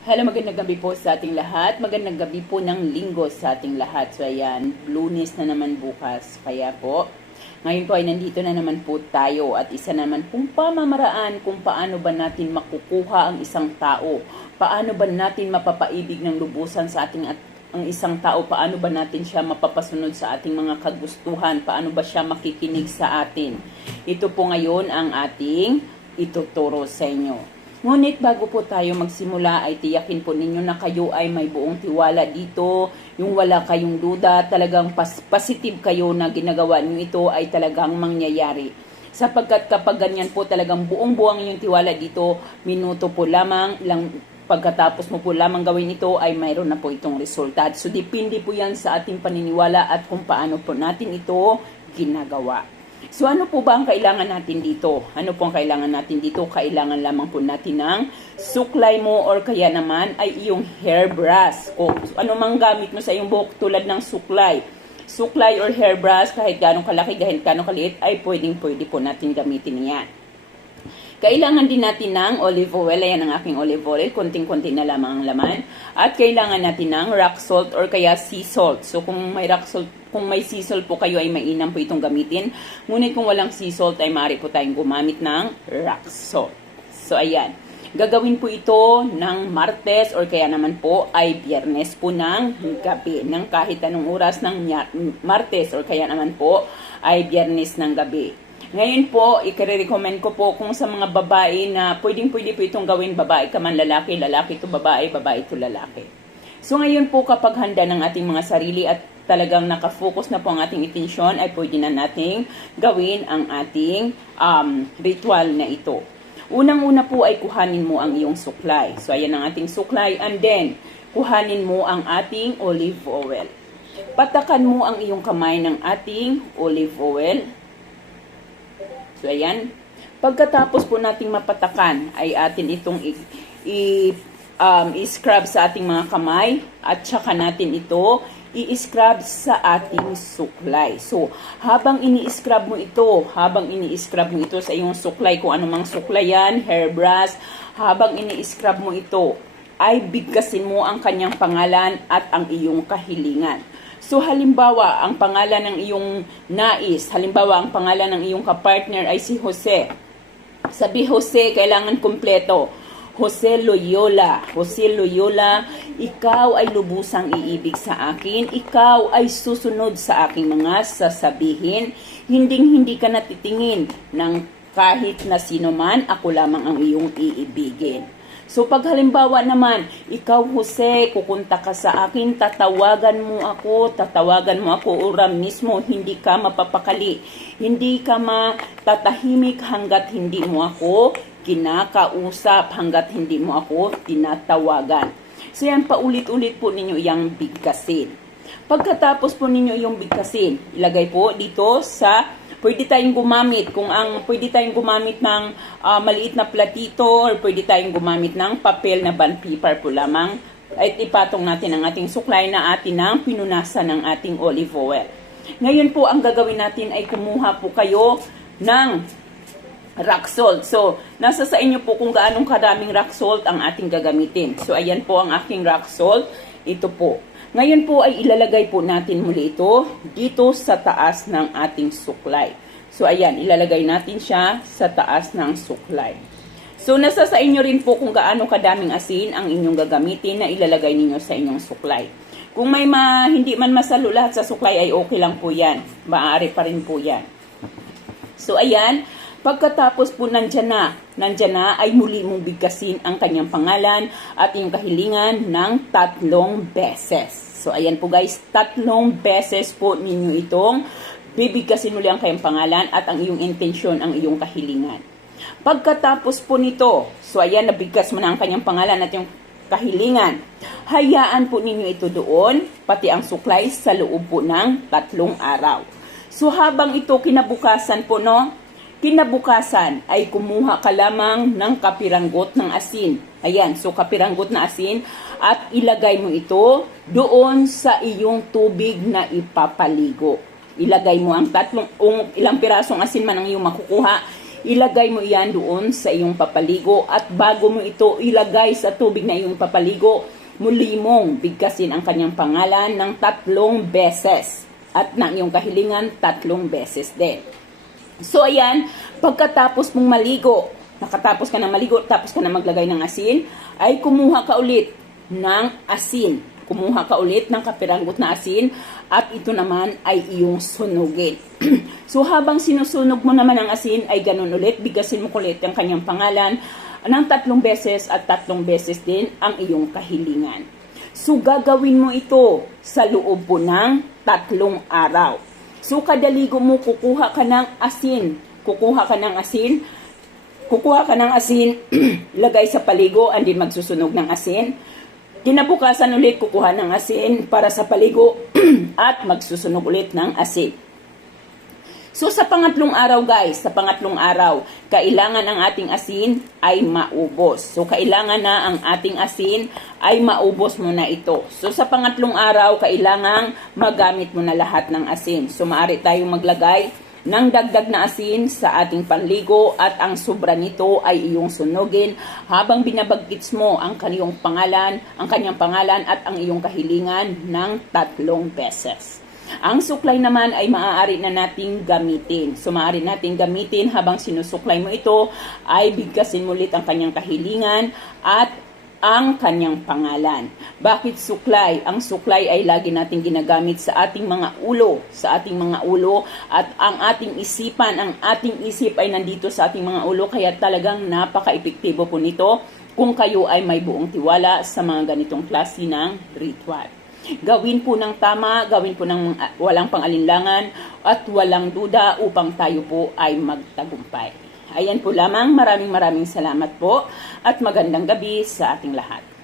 Hello, magandang gabi po sa ating lahat. Magandang gabi po ng linggo sa ating lahat. So ayan, lunes na naman bukas. Kaya po, ngayon po ay nandito na naman po tayo at isa naman pong pamamaraan kung paano ba natin makukuha ang isang tao. Paano ba natin mapapaibig ng lubusan sa ating at ang isang tao, paano ba natin siya mapapasunod sa ating mga kagustuhan? Paano ba siya makikinig sa atin? Ito po ngayon ang ating ituturo sa inyo. Ngunit bago po tayo magsimula ay tiyakin po ninyo na kayo ay may buong tiwala dito. Yung wala kayong duda, talagang pas- positive kayo na ginagawa niyo ito ay talagang mangyayari. Sapagkat kapag ganyan po talagang buong buwang yung tiwala dito, minuto po lamang, lang pagkatapos mo po lamang gawin ito ay mayroon na po itong resulta. So depende po yan sa ating paniniwala at kung paano po natin ito ginagawa. So ano po ba ang kailangan natin dito? Ano po ang kailangan natin dito? Kailangan lamang po natin ng suklay mo or kaya naman ay iyong hairbrush. O ano mang gamit mo sa iyong buhok tulad ng suklay. Suklay or hairbrush kahit ganong kalaki, kahit ganong kaliit ay pwedeng pwede po natin gamitin yan. Kailangan din natin ng olive oil. Ayan ang aking olive oil. Konting-konti na lamang ang laman. At kailangan natin ng rock salt or kaya sea salt. So kung may rock salt, kung may sea salt po kayo ay mainam po itong gamitin. Ngunit kung walang sea salt ay maaari po tayong gumamit ng rock salt. So ayan. Gagawin po ito ng Martes or kaya naman po ay Biyernes po ng gabi. Ng kahit anong oras ng Martes or kaya naman po ay Biyernes ng gabi. Ngayon po, i-recommend ko po kung sa mga babae na pwedeng pwede po itong gawin babae ka man lalaki, lalaki to babae, babae to lalaki. So ngayon po kapag handa ng ating mga sarili at talagang nakafocus na po ang ating atensyon ay pwede na nating gawin ang ating um, ritual na ito. Unang-una po ay kuhanin mo ang iyong suklay. So ayan ang ating suklay and then kuhanin mo ang ating olive oil. Patakan mo ang iyong kamay ng ating olive oil So, ayan. Pagkatapos po nating mapatakan, ay atin itong i- i- um, i-scrub sa ating mga kamay at saka natin ito i-scrub sa ating suklay. So, habang ini-scrub mo ito, habang ini-scrub mo ito sa iyong suklay, kung anumang suklay yan, hairbrush, habang ini-scrub mo ito, ay bigkasin mo ang kanyang pangalan at ang iyong kahilingan. So halimbawa, ang pangalan ng iyong nais, halimbawa ang pangalan ng iyong kapartner ay si Jose. Sabi Jose, kailangan kumpleto. Jose Loyola, Jose Loyola, ikaw ay lubusang iibig sa akin, ikaw ay susunod sa aking mga sasabihin, hinding hindi ka natitingin ng kahit na sino man, ako lamang ang iyong iibigin. So pag halimbawa naman, ikaw Jose, kukunta ka sa akin, tatawagan mo ako, tatawagan mo ako ura mismo, hindi ka mapapakali, hindi ka matatahimik hanggat hindi mo ako kinakausap, hanggat hindi mo ako tinatawagan. So yan, paulit-ulit po ninyo iyang bigkasin. Pagkatapos po ninyo yung bigkasin, ilagay po dito sa pwede tayong gumamit kung ang pwede tayong gumamit ng ah, maliit na platito or pwede tayong gumamit ng papel na band paper po lamang at ipatong natin ang ating suklay na atin ng pinunasan ng ating olive oil. Ngayon po ang gagawin natin ay kumuha po kayo ng rock salt. So, nasa sa inyo po kung gaanong karaming rock salt ang ating gagamitin. So, ayan po ang aking rock salt. Ito po. Ngayon po ay ilalagay po natin muli ito dito sa taas ng ating suklay. So, ayan, ilalagay natin siya sa taas ng suklay. So, nasa sa inyo rin po kung gaano kadaming asin ang inyong gagamitin na ilalagay ninyo sa inyong suklay. Kung may ma, hindi man masalo lahat sa suklay ay okay lang po yan. Maaari pa rin po yan. So, ayan. Pagkatapos po nandyan na, nandyan na ay muli mong bigkasin ang kanyang pangalan at yung kahilingan ng tatlong beses. So, ayan po guys, tatlong beses po ninyo itong bibigkasin muli ang kanyang pangalan at ang iyong intensyon, ang iyong kahilingan. Pagkatapos po nito, so ayan, nabigkas mo na ang kanyang pangalan at yung kahilingan. Hayaan po ninyo ito doon, pati ang suklay sa loob po ng tatlong araw. So habang ito kinabukasan po no, kinabukasan ay kumuha ka lamang ng kapiranggot ng asin. Ayan, so kapiranggot na asin at ilagay mo ito doon sa iyong tubig na ipapaligo. Ilagay mo ang tatlong, kung ilang pirasong asin man ang iyong makukuha, ilagay mo iyan doon sa iyong papaligo at bago mo ito ilagay sa tubig na iyong papaligo, muli mong bigkasin ang kanyang pangalan ng tatlong beses at ng iyong kahilingan tatlong beses din. So ayan, pagkatapos mong maligo, nakatapos ka na maligo, tapos ka na maglagay ng asin, ay kumuha ka ulit ng asin. Kumuha ka ulit ng kapiranggot na asin at ito naman ay iyong sunugin. so habang sinusunog mo naman ang asin ay ganun ulit, bigasin mo ulit ang kanyang pangalan ng tatlong beses at tatlong beses din ang iyong kahilingan. So gagawin mo ito sa loob po ng tatlong araw. So kada mo kukuha ka ng asin. Kukuha ka ng asin. Kukuha ka ng asin, lagay sa paligo, and then magsusunog ng asin. Kinabukasan ulit kukuha ng asin para sa paligo at magsusunog ulit ng asin. So sa pangatlong araw guys, sa pangatlong araw, kailangan ang ating asin ay maubos. So kailangan na ang ating asin ay maubos mo na ito. So sa pangatlong araw, kailangan magamit mo na lahat ng asin. So maaari tayong maglagay ng dagdag na asin sa ating panligo at ang sobra nito ay iyong sunugin habang binabagkits mo ang kanyang pangalan, ang kanyang pangalan at ang iyong kahilingan ng tatlong beses. Ang suklay naman ay maaari na nating gamitin. So maaari nating gamitin habang sinusuklay mo ito ay bigkasin mo ulit ang kanyang kahilingan at ang kanyang pangalan. Bakit suklay? Ang suklay ay lagi nating ginagamit sa ating mga ulo, sa ating mga ulo at ang ating isipan, ang ating isip ay nandito sa ating mga ulo kaya talagang napaka-epektibo po nito kung kayo ay may buong tiwala sa mga ganitong klase ng ritual. Gawin po ng tama, gawin po ng uh, walang pangalinlangan at walang duda upang tayo po ay magtagumpay. Ayan po lamang, maraming maraming salamat po at magandang gabi sa ating lahat.